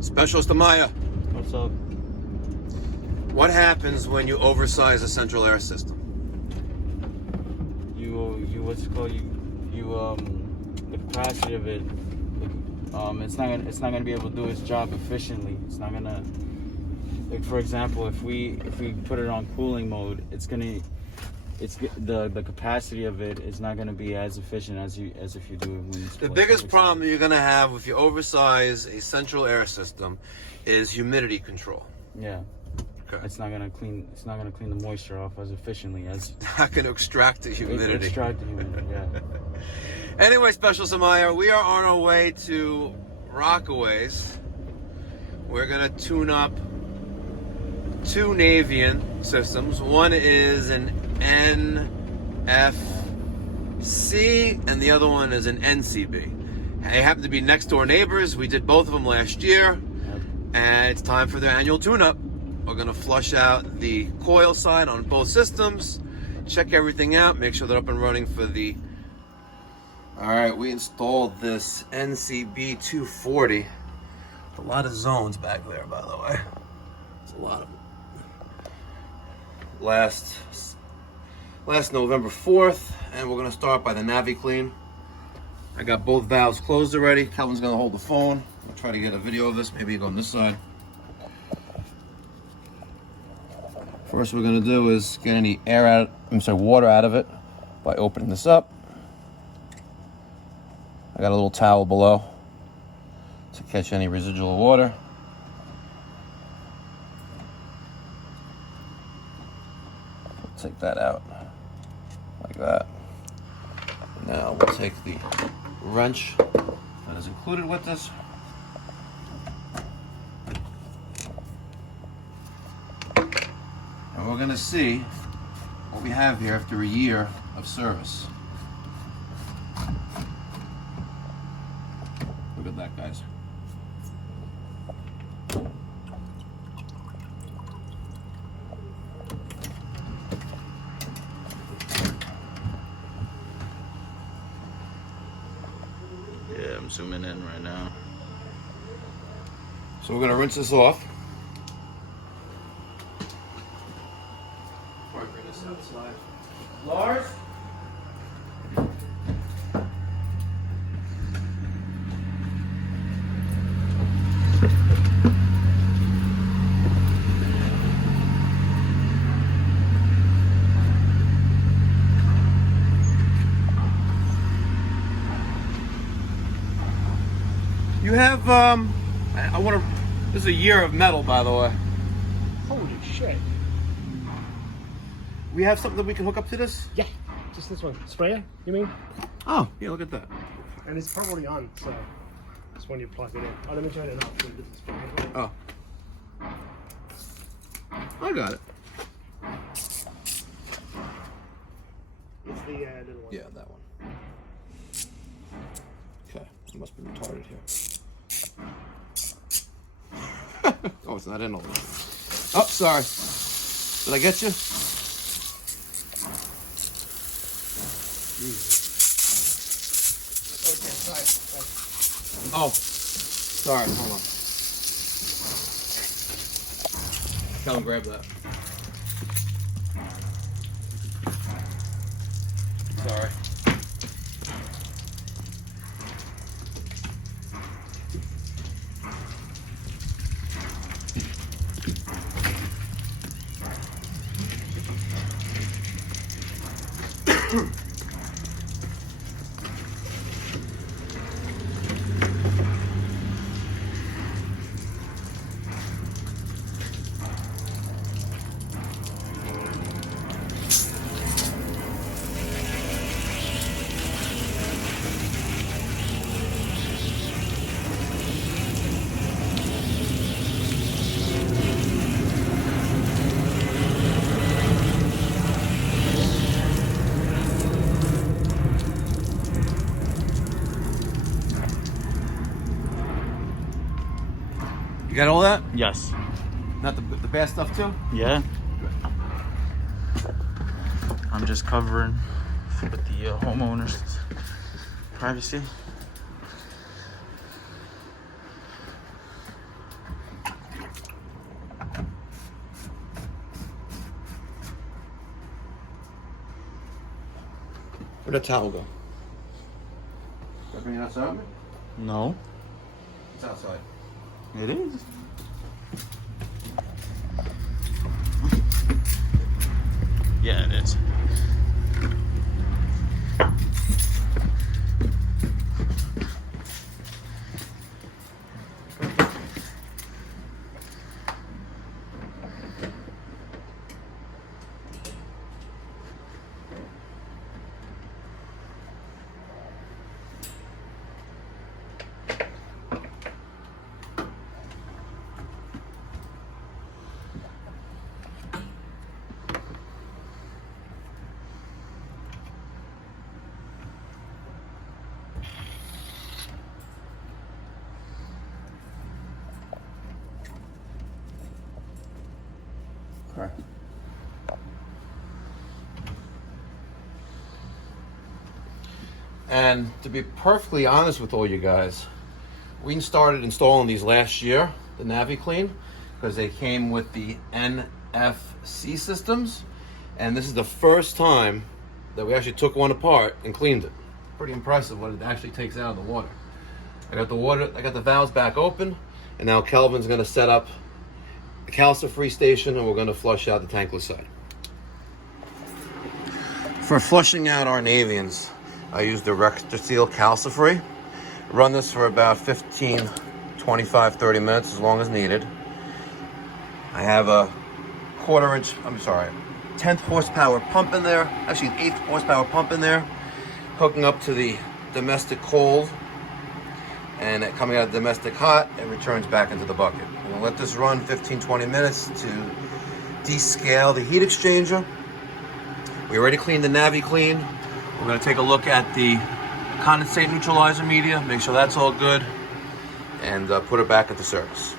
Specialist Amaya, What's up? what happens when you oversize a central air system? You what's it called? The capacity of it. It's not gonna be able to do its job efficiently. It's not gonna. Like for example, if we put it on cooling mode, the capacity of it is not gonna be as efficient as if you do it when it's The biggest problem you're going to have if you oversize a central air system is humidity control. Yeah. Okay. It's not gonna clean the moisture off as efficiently as Not going to extract the humidity. extract the humidity. Yeah. Anyway, Specialist Amaya, we are on our way to Rockaways. We're going to tune up two Navien systems. One is an NFC and the other one is an NCB. They happen to be next door neighbors. We did both of them last year. Yep. And it's time for their annual tune-up. We're going to flush out the coil side on both systems, check everything out, make sure they're up and running for the... Alright, we installed this NCB 240. A lot of zones back there, by the way. There's a lot of them. Last November 4th, and we're going to start by the NaviClean. I got both valves closed already. Kelvin's going to hold the phone. I'll try to get a video of this. Maybe go on this side. First we're going to do is get any water out of it by opening this up. I got a little towel below to catch any residual water. Take that out like that. Now we'll take the wrench that is included with this. And we're going to see what we have here after a year of service. Look at that, guys. Yeah, I'm zooming in right now. So we're going to rinse this off. Before I bring this outside. Lars? You have, I want to, this is a year of metal, by the way. Holy shit. We have something that we can hook up to this? Yeah, just this one. Sprayer, you mean? Oh, yeah, look at that. And it's probably on, so it's when you plug it in. Oh, let me turn it off. So this is sprayer. Oh. I got it. It's the little one. Yeah, that one. Okay, I must be retarded here. Oh, it's not in all. Oh, sorry. Did I get you? Okay, sorry. Oh, sorry. Hold on. Tell him grab that. Sorry. You got all that? Yes. Not the bad stuff too? Yeah. I'm just covering with the homeowners' privacy. the towel go? Did I bring it outside? No. It's outside. It is. Yeah, it is. Okay. And to be perfectly honest with all you guys, we started installing these last year, the NaviClean, because they came with the NFC systems, and this is the first time that we actually took one apart and cleaned it. Pretty impressive what it actually takes out of the water. I got the valves back open, and now Kelvin's going to set up the calcifer-free station, and we're going to flush out the tankless side. For flushing out our Naviens, I use the Rector Seal calcifer-free. Run this for about 15, 25, 30 minutes, as long as needed. I have a 10th horsepower pump in there, actually an 8th horsepower pump in there, hooking up to the domestic cold, and coming out of domestic hot, it returns back into the bucket. I'm gonna let this run 15, 20 minutes to descale the heat exchanger. We already cleaned the NaviClean. We're gonna take a look at the condensate neutralizer media, make sure that's all good, and put it back into service.